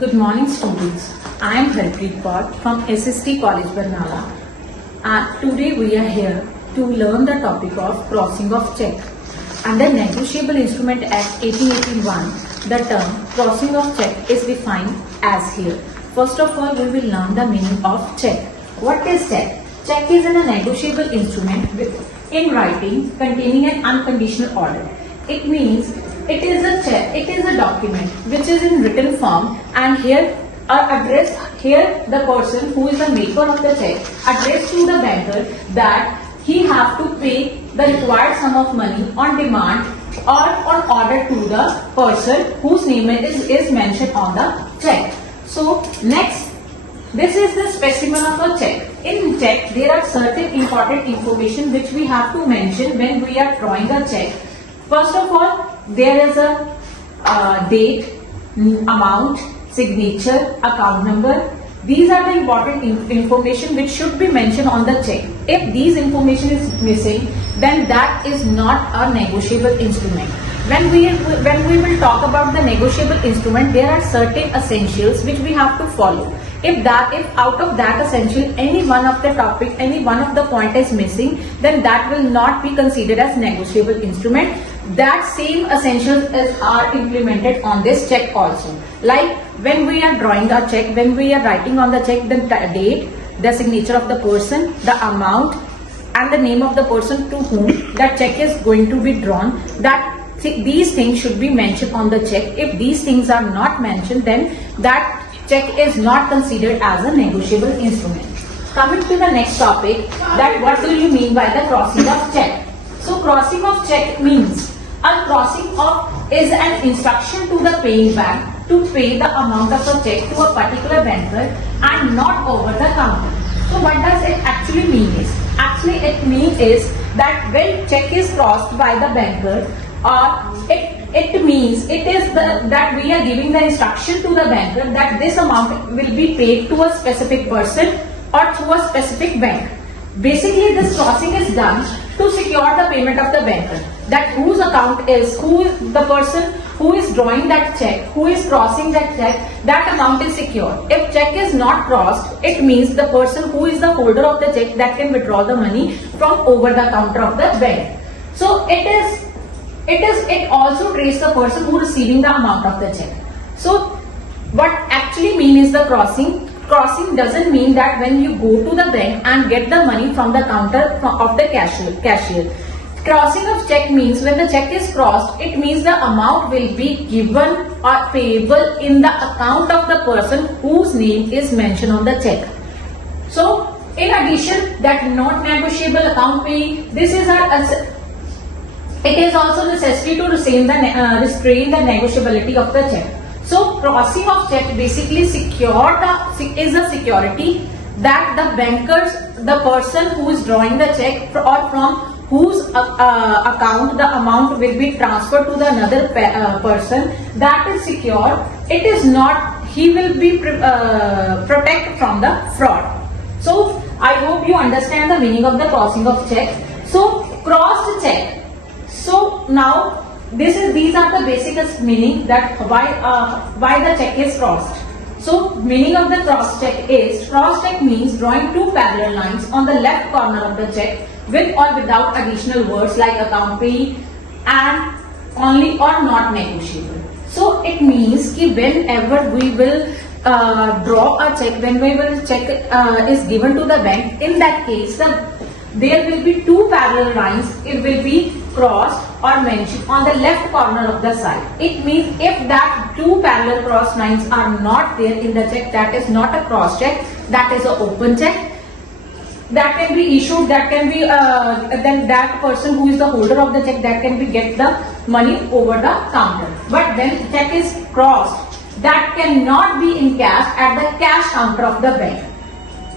Good morning, students. I am Harpreet from SST College, Barnala. Today we are here to learn the topic of crossing of cheque. Under Negotiable Instrument Act 1881, the term crossing of cheque is defined as here. First of all, we will learn the meaning of cheque. What is cheque? Cheque is a negotiable instrument in writing containing an unconditional order. It means it is a check, it is a document which is in written form, and here the person who is the maker of the check addressed to the banker that he have to pay the required sum of money on demand or on order to the person whose name is mentioned on the check. So next, this is the specimen of a check. In check, there are certain important information which we have to mention when we are drawing a check. First of all, there is a date, amount, signature, account number. These are the important information which should be mentioned on the check. If these information is missing, then that is not a negotiable instrument. When we will talk about the negotiable instrument, there are certain essentials which we have to follow. If out of that essential any one of the topic, any one of the point is missing, then that will not be considered as negotiable instrument. That same essentials are implemented on this check also. Like when we are drawing a check, when we are writing on the check the date, the signature of the person, the amount, and the name of the person to whom that check is going to be drawn, these things should be mentioned on the check. If these things are not mentioned, then that check is not considered as a negotiable instrument. Coming to the next topic, that what do you mean by the crossing of check? So crossing of check means a crossing of is an instruction to the paying bank to pay the amount of a check to a particular banker and not over the counter. So what does it actually mean is? Actually it means is that when check is crossed by the banker, it means it is that we are giving the instruction to the banker that this amount will be paid to a specific person or to a specific bank. Basically, this crossing is done to secure the payment of the banker. That whose account is, who is the person who is drawing that check, who is crossing that check, that amount is secure. If check is not crossed, it means the person who is the holder of the check that can withdraw the money from over the counter of the bank. So it also traces the person who is receiving the amount of the check. So what actually mean is the crossing. Crossing doesn't mean that when you go to the bank and get the money from the counter of the cashier. Crossing of check means when the check is crossed, it means the amount will be given or payable in the account of the person whose name is mentioned on the check. So in addition, that not negotiable account payee, it is also necessary to restrain the negotiability of the check. So crossing of check basically is a security that the person who is drawing the check or from whose account the amount will be transferred to the another person, that is secure. It is not, he will be protected from the fraud. So I hope you understand the meaning of the crossing of check. So crossed check. So now these are the basic meaning that why the check is crossed. So meaning of the cross check is, cross check means drawing two parallel lines on the left corner of the check with or without additional words like account payee and only or not negotiable. So it means that whenever we will draw a check, whenever check is given to the bank, in that case there will be two parallel lines. It will be crossed or mentioned on the left corner of the side. It means if that two parallel cross lines are not there in the check, that is not a cross check, that is an open check. That can be issued, that can be then that person who is the holder of the check, that can be get the money over the counter. But when check is crossed, that cannot be encashed at the cash counter of the bank,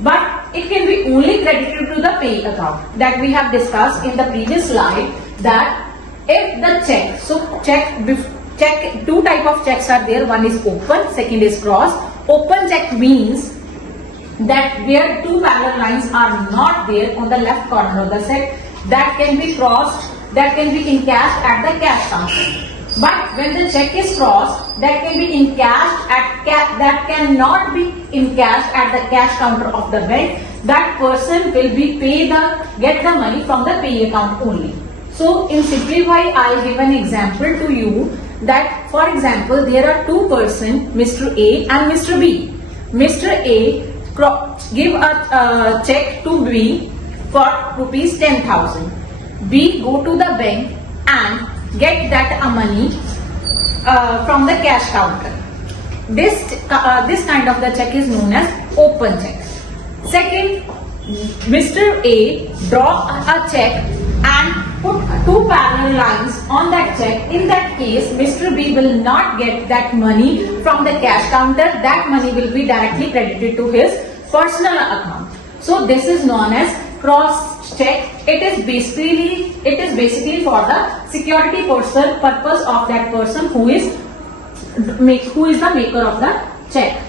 but it can be only credited to the pay account. That we have discussed in the previous slide, that if the check, so check two type of checks are there. One is open, second is cross. Open check means that where two parallel lines are not there on the left corner of the check, that can be crossed, that can be encashed at the cash counter. But when the check is crossed, that can be encashed that cannot be encashed at the cash counter of the bank. That person will be get the money from the pay account only. So in simplify, I'll give an example to you that, for example, there are two persons, Mr. A and Mr. B. Mr. A give a check to B for rupees 10,000. B go to the bank and get that money from the cash counter. This kind of the check is known as open check. Second, Mr. A draw a check and put two parallel lines on that check. In that case, Mr. B will not get that money from the cash counter. That money will be directly credited to his personal account. So this is known as cross check. It is basically for the security purpose of that person who is the maker of the check.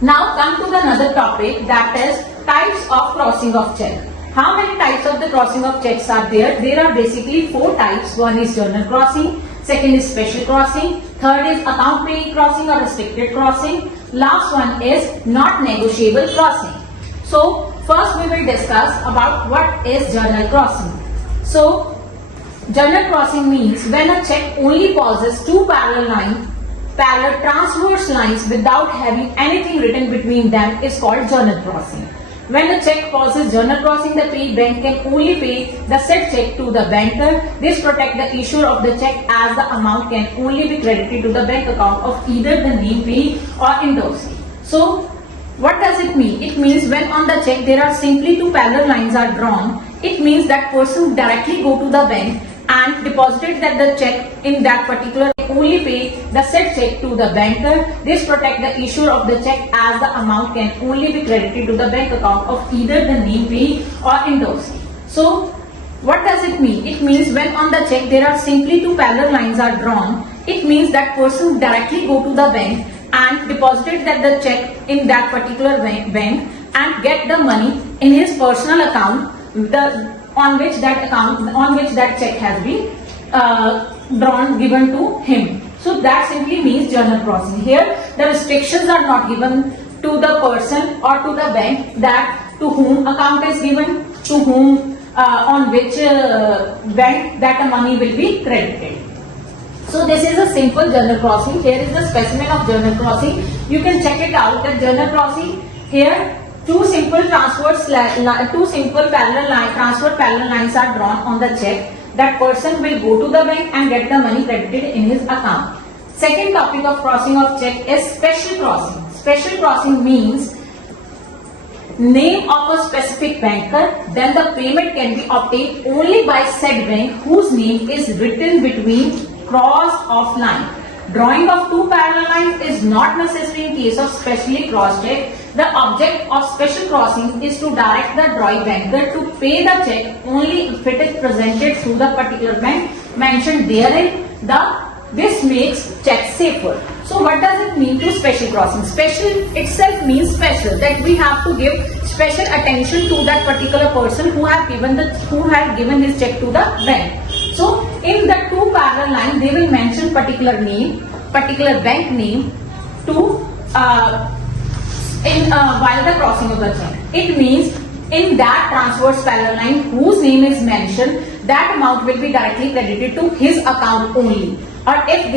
Now come to the another topic, that is types of crossing of check. How many types of the crossing of checks are there? There are basically 4 types. One is journal crossing, second is special crossing, third is account payee crossing or restricted crossing, last one is not negotiable crossing. So first we will discuss about what is journal crossing. So journal crossing means when a check only possesses two parallel transverse lines without having anything written between them is called journal crossing. When the check passes journal crossing, the paid bank can only pay the said check to the banker. This protects the issuer of the check as the amount can only be credited to the bank account of either the name payee or endorsee. So what does it mean? It means when on the check there are simply two parallel lines are drawn, it means that person directly go to the bank and deposited that the check in that particular only pay the said check to the banker. This protects the issuer of the check as the amount can only be credited to the bank account of either the name payee or endorsee. So what does it mean? It means when on the check there are simply two parallel lines are drawn, it means that person directly go to the bank and deposited that the check in that particular bank and get the money in his personal account on which that check has been given to him. So that simply means journal crossing. Here the restrictions are not given to the person or to the bank that to whom account is given, to whom on which bank that money will be credited. So this is a simple journal crossing. Here is the specimen of journal crossing. You can check it out. The journal crossing here. Two simple transfer parallel lines are drawn on the check. That person will go to the bank and get the money credited in his account. Second topic of crossing of check is special crossing. Special crossing means name of a specific banker, then the payment can be obtained only by said bank whose name is written between crossed off line. Drawing of two parallel lines is not necessary in case of specially crossed check. The object of special crossing is to direct the drawing banker to pay the check only if it is presented through the particular bank mentioned therein. This makes check safer. So what does it mean to special crossing? Special itself means special, that we have to give special attention to that particular person who have given his check to the bank. So in the two parallel line, they will mention particular name, particular bank name to while the crossing of the check. It means in that transverse parallel line whose name is mentioned, that amount will be directly credited to his account only. Or if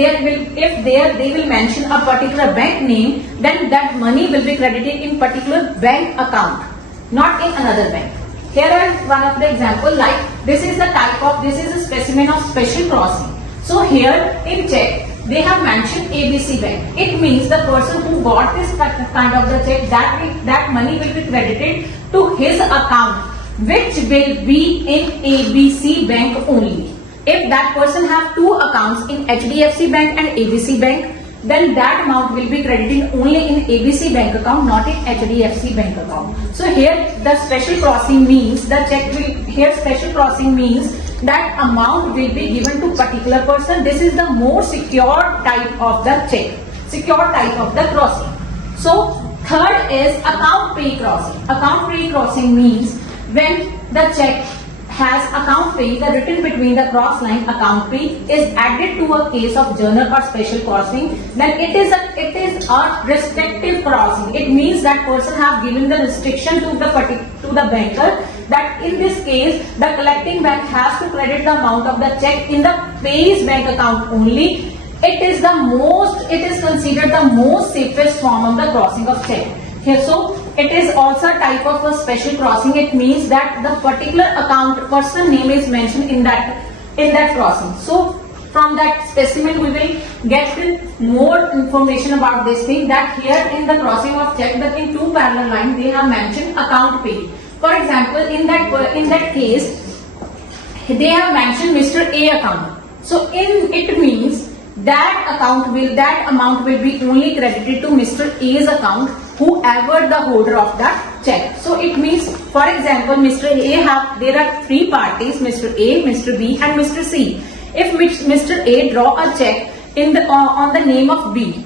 they will mention a particular bank name, then that money will be credited in particular bank account, not in another bank. Here is one of the example, like this is a specimen of special crossing. So here in check they have mentioned ABC bank. It means the person who got this kind of the check, that money will be credited to his account, which will be in ABC bank only. If that person have two accounts in HDFC bank and ABC bank, then that amount will be credited only in ABC bank account, not in HDFC bank account. So here the special crossing means special crossing means that amount will be given to particular person. This is the more secure type of the check, secure type of the crossing. So third is account pay crossing. Account pay crossing means when the check has account payee, the written between the cross line account payee is added to a case of journal or special crossing, then it is a restrictive crossing. It means that person have given the restriction to the banker that in this case the collecting bank has to credit the amount of the check in the payee's bank account only. It is considered the most safest form of the crossing of check. Here, so it is also a type of a special crossing. It means that the particular account person name is mentioned in that crossing. So from that specimen we will get more information about this thing, that here in the crossing of check, that in two parallel lines they have mentioned account payee. For example, in that case they have mentioned Mr. A account. So it means that amount will be only credited to Mr. A's account, whoever the holder of that check. So it means, for example, there are three parties, Mr. A, Mr. B and Mr. C. If Mr. A draw a check on the name of B,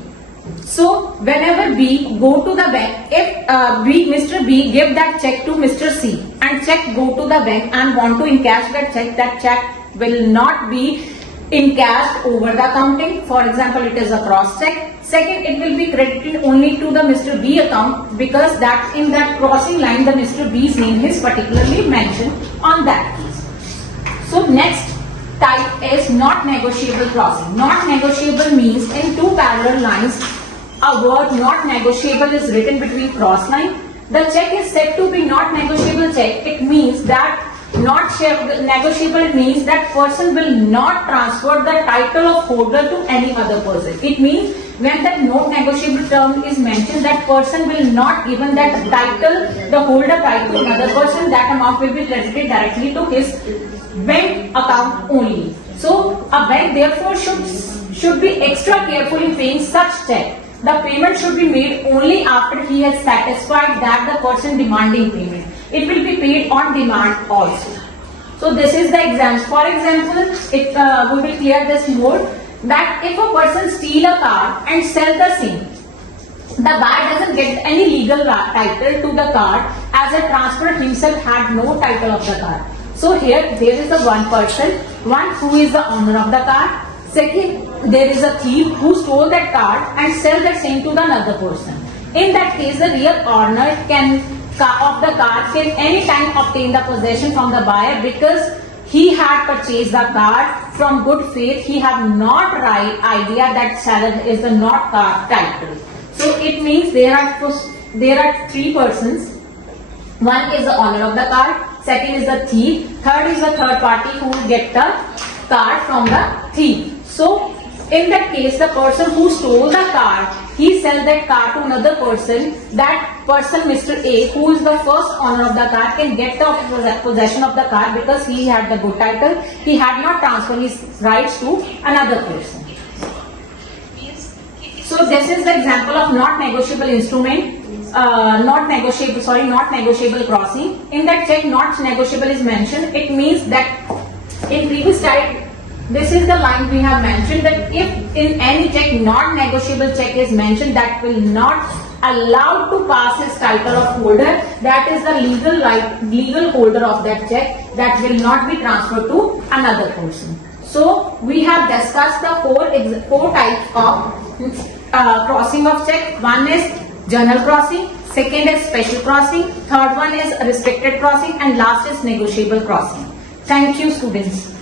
so whenever B go to the bank, if Mr. B give that check to Mr. C and check go to the bank and want to encash that check will not be encashed over the accounting. For example, it is a cross check. Second, it will be credited only to the Mr. B account, because that in that crossing line the Mr. B's name is particularly mentioned on that case. So next type is not negotiable crossing. Not negotiable means in two parallel lines a word not negotiable is written between cross line. The check is said to be not negotiable check. It means that not negotiable means that person will not transfer the title of holder to any other person. It means when that not negotiable term is mentioned, that person will not given that title, the holder title to another person, that amount will be credited directly to his bank account only. So a bank therefore should be extra careful in paying such check. The payment should be made only after he has satisfied that the person demanding payment. It will be paid on demand also. So this is the example. For example, we will clear this more, that if a person steal a car and sell the same, the buyer doesn't get any legal title to the car, as a transferor himself had no title of the car. So here there is a one person, one who is the owner of the car. Second, there is a thief who stole that car and sell the same to another person. In that case, the real owner of the car can anytime obtain the possession from the buyer, because he had purchased the car from good faith. He have not right idea that seller is the not car title. So it means there are three persons. One is the owner of the car, second is the thief, third is the third party who will get the car from the thief. So in that case, the person who stole the car, he sell that car to another person. That person, Mr. A, who is the first owner of the car, can get the possession of the car because he had the good title. He had not transferred his rights to another person. So this is the example of not negotiable instrument. Not negotiable crossing. In that check, not negotiable is mentioned. It means that in previous slide, this is the line we have mentioned, that if in any check not negotiable check is mentioned, that will not allowed to pass his title of holder. That is the legal holder of that check, that will not be transferred to another person. So we have discussed the four types of crossing of check. One is journal crossing, second is special crossing, third one is restricted crossing, and last is negotiable crossing. Thank you, students.